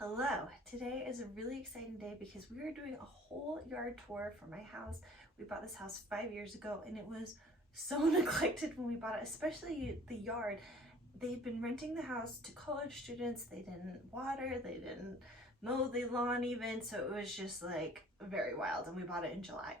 Hello, today is a really exciting day because we are doing a whole yard tour for my house. We bought this house 5 years ago and it was so neglected when we bought it, especially the yard. They've been renting the house to college students. They didn't water, they didn't mow the lawn even, so it was just like very wild, and we bought it in July.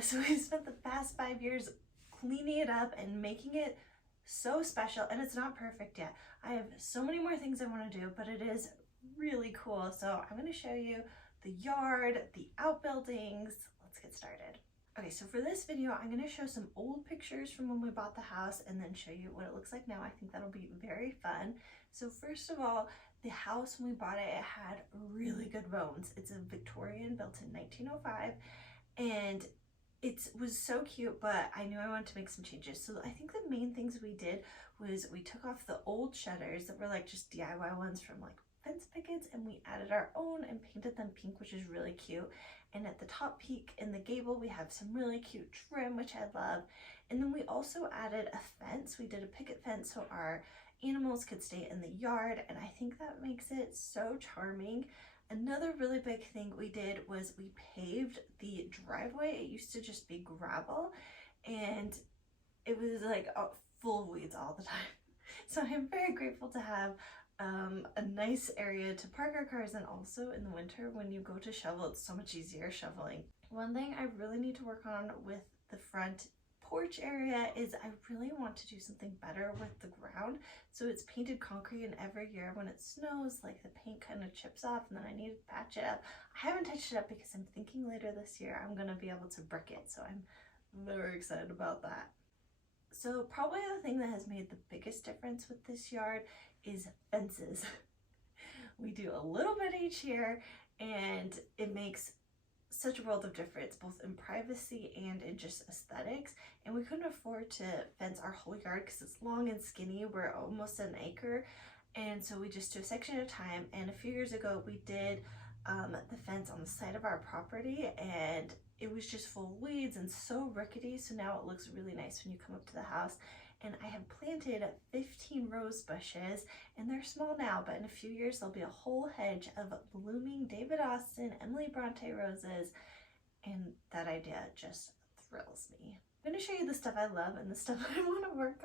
So we spent the past 5 years cleaning it up and making it so special, and it's not perfect yet. I have so many more things I want to do, but it is really cool. So I'm going to show you the yard, the outbuildings. Let's get started. Okay, so for this video, I'm going to show some old pictures from when we bought the house and then show you what it looks like now. I think that'll be very fun. So first of all, the house when we bought it, it had really good bones. It's a Victorian, built in 1905, and it was so cute, but I knew I wanted to make some changes. So I think the main things we did was we took off the old shutters that were like just DIY ones from like fence pickets, and we added our own and painted them pink, which is really cute. And at the top peak in the gable, we have some really cute trim, which I love. And then we also added a fence. We did a picket fence so our animals could stay in the yard, and I think that makes it so charming. Another really big thing we did was we paved the driveway. It used to just be gravel, and it was like full of weeds all the time. So I'm very grateful to have a nice area to park our cars, and also in the winter when you go to shovel, it's so much easier shoveling. One thing I really need to work on with the front porch area is I really want to do something better with the ground. So it's painted concrete, and every year when it snows, like the paint kind of chips off, and then I need to patch it up. I haven't touched it up because I'm thinking later this year I'm gonna be able to brick it, so I'm very excited about that. So probably the thing that has made the biggest difference with this yard is fences. We do a little bit each year, and it makes such a world of difference, both in privacy and in just aesthetics. And we couldn't afford to fence our whole yard because it's long and skinny. We're almost an acre, and so we just do a section at a time. And a few years ago we did the fence on the side of our property, and it was just full of weeds and so rickety. So now it looks really nice when you come up to the house. And I have planted 15 rose bushes, and they're small now, but in a few years there'll be a whole hedge of blooming David Austin, Emily Bronte roses, and that idea just thrills me. I'm going to show you the stuff I love and the stuff I want to work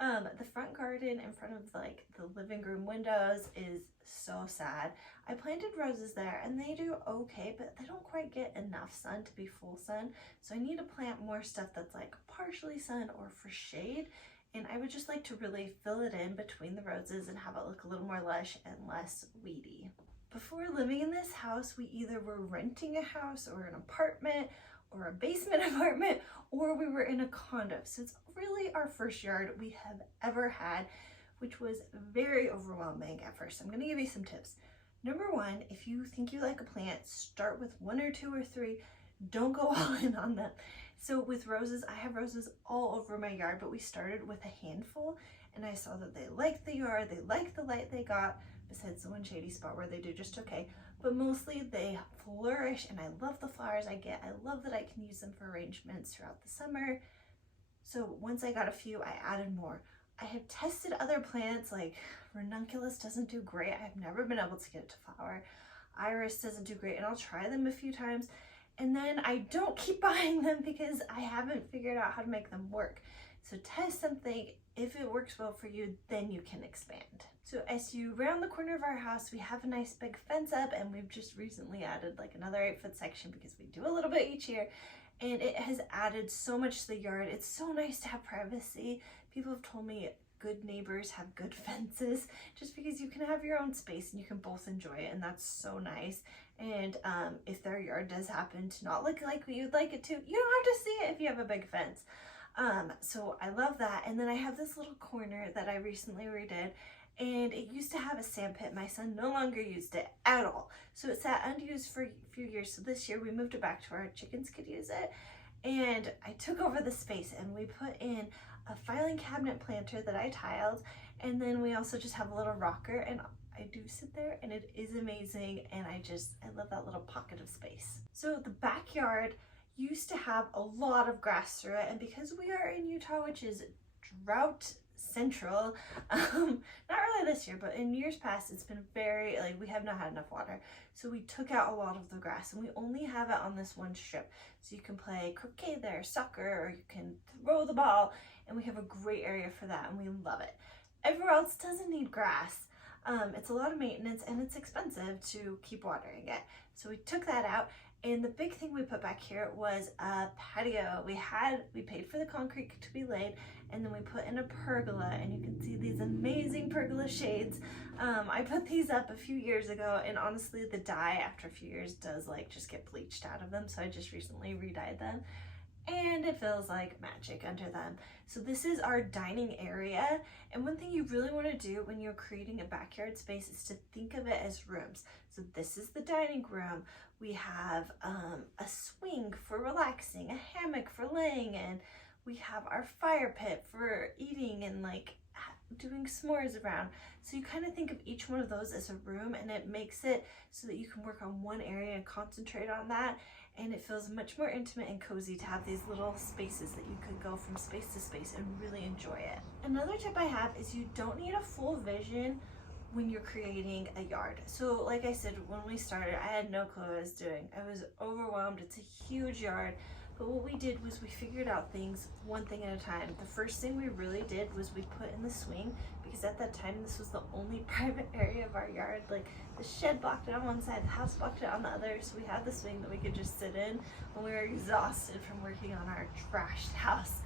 on. The front garden in front of like the living room windows is so sad. I planted roses there and they do okay, but they don't quite get enough sun to be full sun. So I need to plant more stuff that's like partially sun or for shade. And I would just like to really fill it in between the roses and have it look a little more lush and less weedy. Before living in this house, we either were renting a house or an apartment or a basement apartment, or we were in a condo. So it's really our first yard we have ever had, which was very overwhelming at first. I'm going to give you some tips. Number one, if you think you like a plant, start with 1 or 2 or 3. Don't go all in on them. So with roses, I have roses all over my yard, but we started with a handful, and I saw that they liked the yard, they liked the light they got, besides the one shady spot where they do just okay. But mostly they flourish, and I love the flowers I get. I love that I can use them for arrangements throughout the summer. So once I got a few, I added more. I have tested other plants, like ranunculus doesn't do great. I've never been able to get it to flower. Iris doesn't do great, and I'll try them a few times. And then I don't keep buying them because I haven't figured out how to make them work. So test something. If it works well for you, then you can expand. So as you round the corner of our house, we have a nice big fence up, and we've just recently added like another 8-foot section because we do a little bit each year, and it has added so much to the yard. It's so nice to have privacy. People have told me good neighbors have good fences, just because you can have your own space and you can both enjoy it, and that's so nice. And if their yard does happen to not look like you'd like it to, you don't have to see it if you have a big fence. So I love that. And then I have this little corner that I recently redid, and it used to have a sand pit. My son no longer used it at all, so it sat unused for a few years. So this year we moved it back to where our chickens could use it, and I took over the space, and we put in a filing cabinet planter that I tiled, and then we also just have a little rocker, and I do sit there, and it is amazing, and I love that little pocket of space. So the backyard used to have a lot of grass through it, and because we are in Utah, which is drought central. Not really this year, but in years past it's been very, like, we have not had enough water, so we took out a lot of the grass and we only have it on this one strip, so you can play croquet there, soccer, or you can throw the ball, and we have a great area for that and we love it. Everywhere else doesn't need grass. It's a lot of maintenance and it's expensive to keep watering it, so we took that out. And the big thing we put back here was a patio. We paid for the concrete to be laid, and then we put in a pergola, and you can see these amazing pergola shades. I put these up a few years ago, and honestly the dye after a few years does like just get bleached out of them, so I just recently re-dyed them, and it feels like magic under them. So this is our dining area, and one thing you really want to do when you're creating a backyard space is to think of it as rooms. So this is the dining room. We have a swing for relaxing, a hammock for laying in. We have our fire pit for eating and like doing s'mores around. So you kind of think of each one of those as a room, and it makes it so that you can work on one area and concentrate on that. And it feels much more intimate and cozy to have these little spaces that you could go from space to space and really enjoy it. Another tip I have is you don't need a full vision when you're creating a yard. So like I said, when we started, I had no clue what I was doing. I was overwhelmed. It's a huge yard. But what we did was we figured out things one thing at a time. The first thing we really did was we put in the swing, because at that time this was the only private area of our yard. Like the shed blocked it on one side, the house blocked it on the other, so we had the swing that we could just sit in when we were exhausted from working on our trashed house.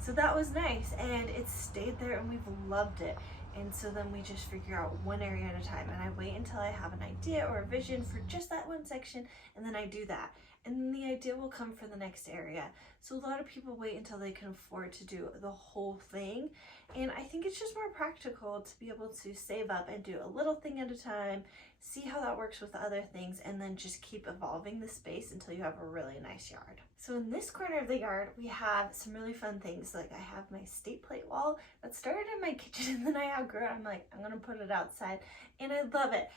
So that was nice, and it stayed there and we've loved it. And so then we just figure out one area at a time, and I wait until I have an idea or a vision for just that one section, and then I do that. And then the idea will come for the next area. So a lot of people wait until they can afford to do the whole thing. And I think it's just more practical to be able to save up and do a little thing at a time, see how that works with other things, and then just keep evolving the space until you have a really nice yard. So in this corner of the yard, we have some really fun things. Like I have my state plate wall that started in my kitchen and then I outgrew it. I'm like, I'm gonna put it outside, and I love it.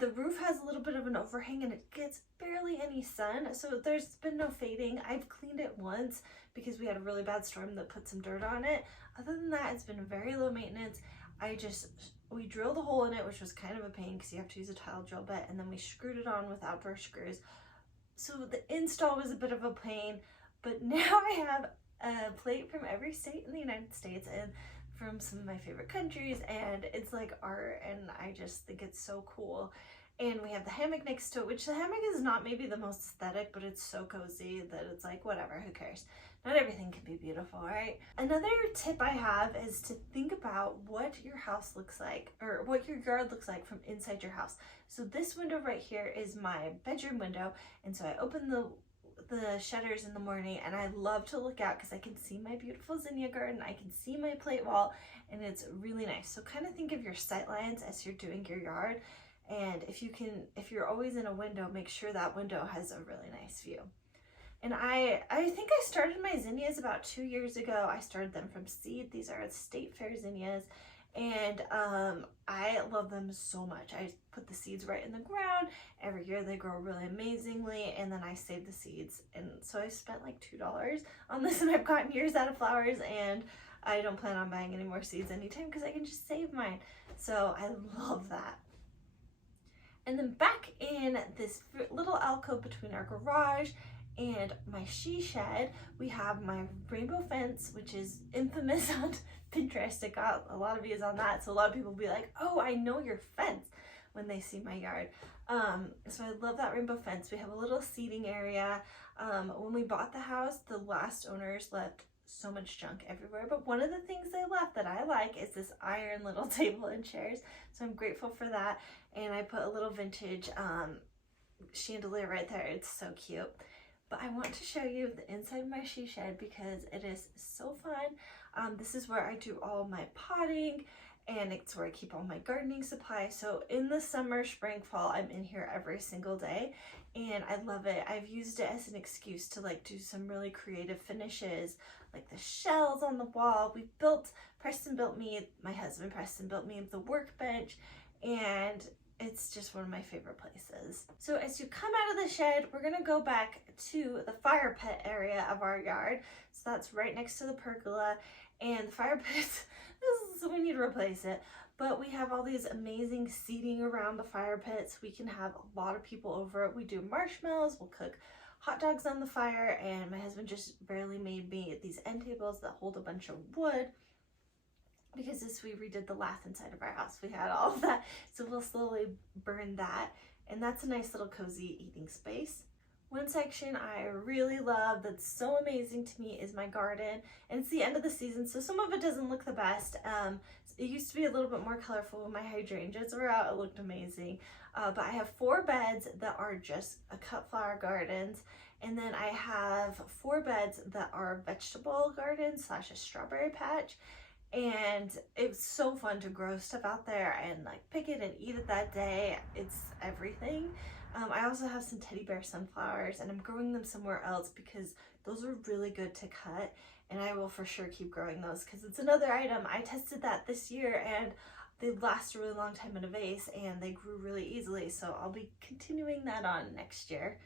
The roof has a little bit of an overhang and it gets barely any sun, so there's been no fading. I've cleaned it once because we had a really bad storm that put some dirt on it. Other than that, it's been very low maintenance. We drilled a hole in it, which was kind of a pain because you have to use a tile drill bit, and then we screwed it on with outdoor screws. So the install was a bit of a pain, but now I have a plate from every state in the United States and from some of my favorite countries, and it's like art, and I just think it's so cool. And we have the hammock next to it, which the hammock is not maybe the most aesthetic, but it's so cozy that it's like, whatever, who cares? Not everything can be beautiful, right? Another tip I have is to think about what your house looks like, or what your yard looks like from inside your house. So this window right here is my bedroom window, and so I open the shutters in the morning, and I love to look out because I can see my beautiful zinnia garden, I can see my plate wall, and it's really nice. So kind of think of your sight lines as you're doing your yard, and if you're always in a window, make sure that window has a really nice view. And I think I started my zinnias about 2 years ago. I started them from seed. These are State Fair zinnias, and I love them so much. I put the seeds right in the ground. Every year they grow really amazingly, and then I save the seeds. And so I spent like $2 on this, and I've gotten years out of flowers, and I don't plan on buying any more seeds anytime because I can just save mine. So I love that. And then back in this little alcove between our garage and my she shed, we have my rainbow fence, which is infamous on Pinterest. It got a lot of views on that, so a lot of people will be like, oh, I know your fence, when they see my yard. So I love that rainbow fence. We have a little seating area. When we bought the house, the last owners left so much junk everywhere, but one of the things they left that I like is this iron little table and chairs, so I'm grateful for that. And I put a little vintage chandelier right there. It's so cute. But I want to show you the inside of my she shed because it is so fun. This is where I do all my potting, and it's where I keep all my gardening supplies. So in the summer, spring, fall, I'm in here every single day, and I love it. I've used it as an excuse to like do some really creative finishes, like the shells on the wall. My husband Preston built me the workbench, and it's just one of my favorite places. So as you come out of the shed, we're gonna go back to the fire pit area of our yard. So that's right next to the pergola, and the fire pit, this is so we need to replace it. But we have all these amazing seating around the fire pits. We can have a lot of people over. We do marshmallows, we'll cook hot dogs on the fire, and my husband just barely made me these end tables that hold a bunch of wood, because as we redid the lath inside of our house, we had all of that, so we'll slowly burn that, and that's a nice little cozy eating space. One section I really love that's so amazing to me is my garden, and it's the end of the season, so some of it doesn't look the best. It used to be a little bit more colorful when my hydrangeas were out. It looked amazing. But I have 4 beds that are just cut flower gardens, and then I have 4 beds that are vegetable gardens / a strawberry patch. And it's so fun to grow stuff out there and like pick it and eat it that day. It's everything. I also have some teddy bear sunflowers, and I'm growing them somewhere else because those are really good to cut, and I will for sure keep growing those because it's another item. I tested that this year and they last a really long time in a vase and they grew really easily, so I'll be continuing that on next year.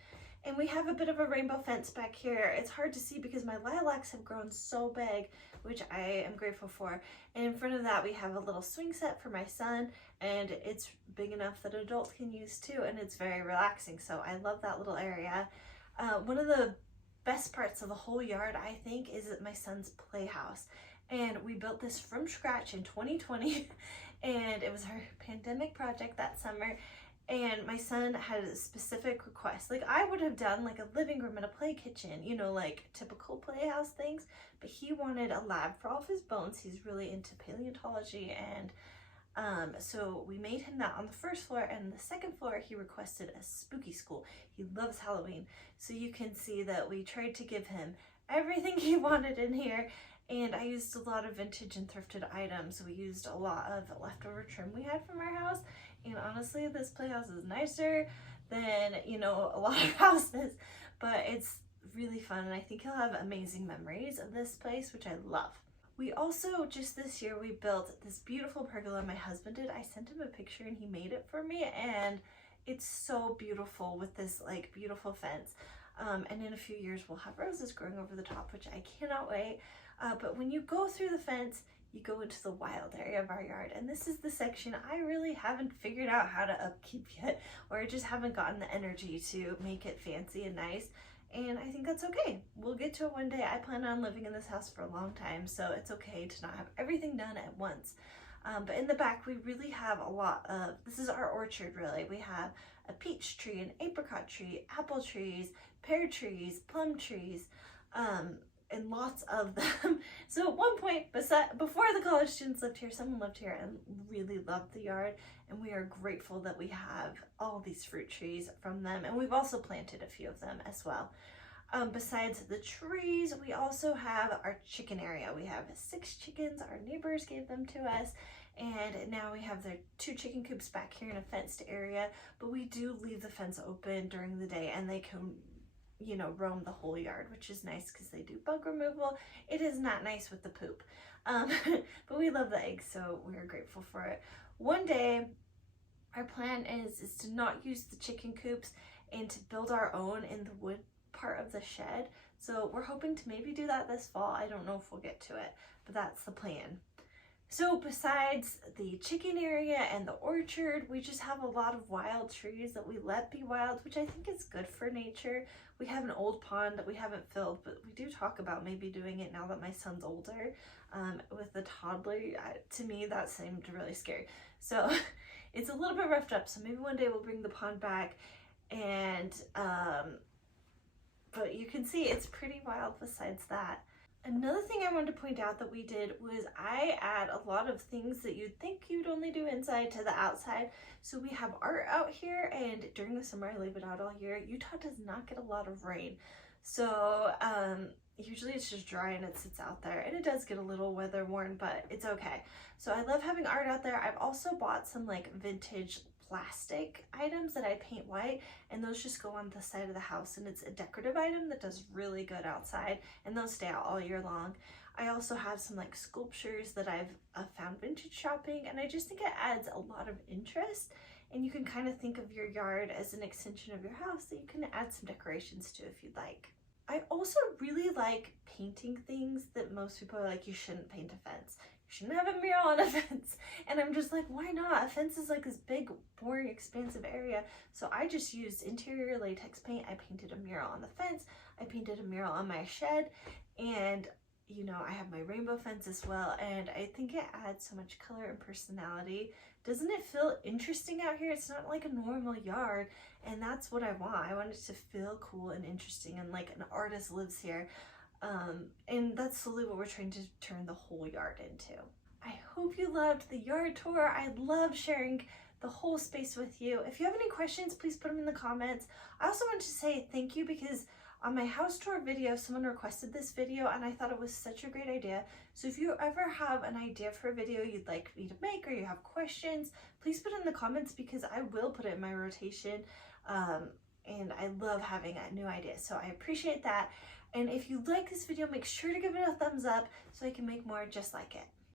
And we have a bit of a rainbow fence back here. It's hard to see because my lilacs have grown so big, which I am grateful for. And in front of that, we have a little swing set for my son, and it's big enough that adults can use too, and it's very relaxing. So I love that little area. One of the best parts of the whole yard, I think, is my son's playhouse. And we built this from scratch in 2020, and it was our pandemic project that summer. And my son had a specific request. Like, I would have done like a living room and a play kitchen, you know, like typical playhouse things, but he wanted a lab for all of his bones. He's really into paleontology, and so we made him that on the first floor, and the second floor he requested a spooky school. He loves Halloween, so you can see that we tried to give him everything he wanted in here. And I used a lot of vintage and thrifted items. We used a lot of leftover trim we had from our house. And honestly, this playhouse is nicer than, you know, a lot of houses, but it's really fun. And I think he'll have amazing memories of this place, which I love. We also, just this year, we built this beautiful pergola. My husband did. I sent him a picture and he made it for me. And it's so beautiful with this like beautiful fence. And in a few years, we'll have roses growing over the top, which I cannot wait. But when you go through the fence, you go into the wild area of our yard, and this is the section I really haven't figured out how to upkeep yet, or I just haven't gotten the energy to make it fancy and nice, and I think that's okay. We'll get to it one day. I plan on living in this house for a long time, so it's okay to not have everything done at once. But in the back, we really have a lot of, this is our orchard really. We have a peach tree, an apricot tree, apple trees, pear trees, plum trees, and lots of them. So at one point, before the college students lived here, someone lived here and really loved the yard, and we are grateful that we have all these fruit trees from them, and we've also planted a few of them as well. Besides the trees, we also have our chicken area. We have 6 chickens. Our neighbors gave them to us, and now we have their 2 chicken coops back here in a fenced area, but we do leave the fence open during the day, and they can, you know, roam the whole yard, which is nice because they do bug removal. It is not nice with the poop, but we love the eggs, so we're grateful for it. One day, our plan is to not use the chicken coops and to build our own in the wood part of the shed. So we're hoping to maybe do that this fall. I don't know if we'll get to it, but that's the plan. So besides the chicken area and the orchard, we just have a lot of wild trees that we let be wild, which I think is good for nature. We have an old pond that we haven't filled, but we do talk about maybe doing it now that my son's older. With the toddler, to me, that seemed really scary. So it's a little bit roughed up, so maybe one day we'll bring the pond back. And, but you can see it's pretty wild besides that. Another thing I wanted to point out that we did was I add a lot of things that you'd think you'd only do inside to the outside. So we have art out here, and during the summer I leave it out all year. Utah does not get a lot of rain. So usually it's just dry and it sits out there, and it does get a little weather worn, but it's okay. So I love having art out there. I've also bought some like vintage plastic items that I paint white, and those just go on the side of the house, and it's a decorative item that does really good outside, and those stay out all year long. I also have some like sculptures that I've found vintage shopping, and I just think it adds a lot of interest, and you can kind of think of your yard as an extension of your house that you can add some decorations to if you'd like. I also really like painting things that most people are like, you shouldn't paint a fence. shouldn't have a mural on a fence. And I'm just like, why not? A fence is like this big, boring, expansive area. So I just used interior latex paint. I painted a mural on the fence. I painted a mural on my shed. And, you know, I have my rainbow fence as well. And I think it adds so much color and personality. Doesn't it feel interesting out here? It's not like a normal yard. And that's what I want. I want it to feel cool and interesting and like an artist lives here. And that's slowly what we're trying to turn the whole yard into. I hope you loved the yard tour. I love sharing the whole space with you. If you have any questions, please put them in the comments. I also want to say thank you because on my house tour video, someone requested this video and I thought it was such a great idea. So if you ever have an idea for a video you'd like me to make or you have questions, please put it in the comments because I will put it in my rotation. And I love having a new idea. So I appreciate that. And if you like this video, make sure to give it a thumbs up so I can make more just like it.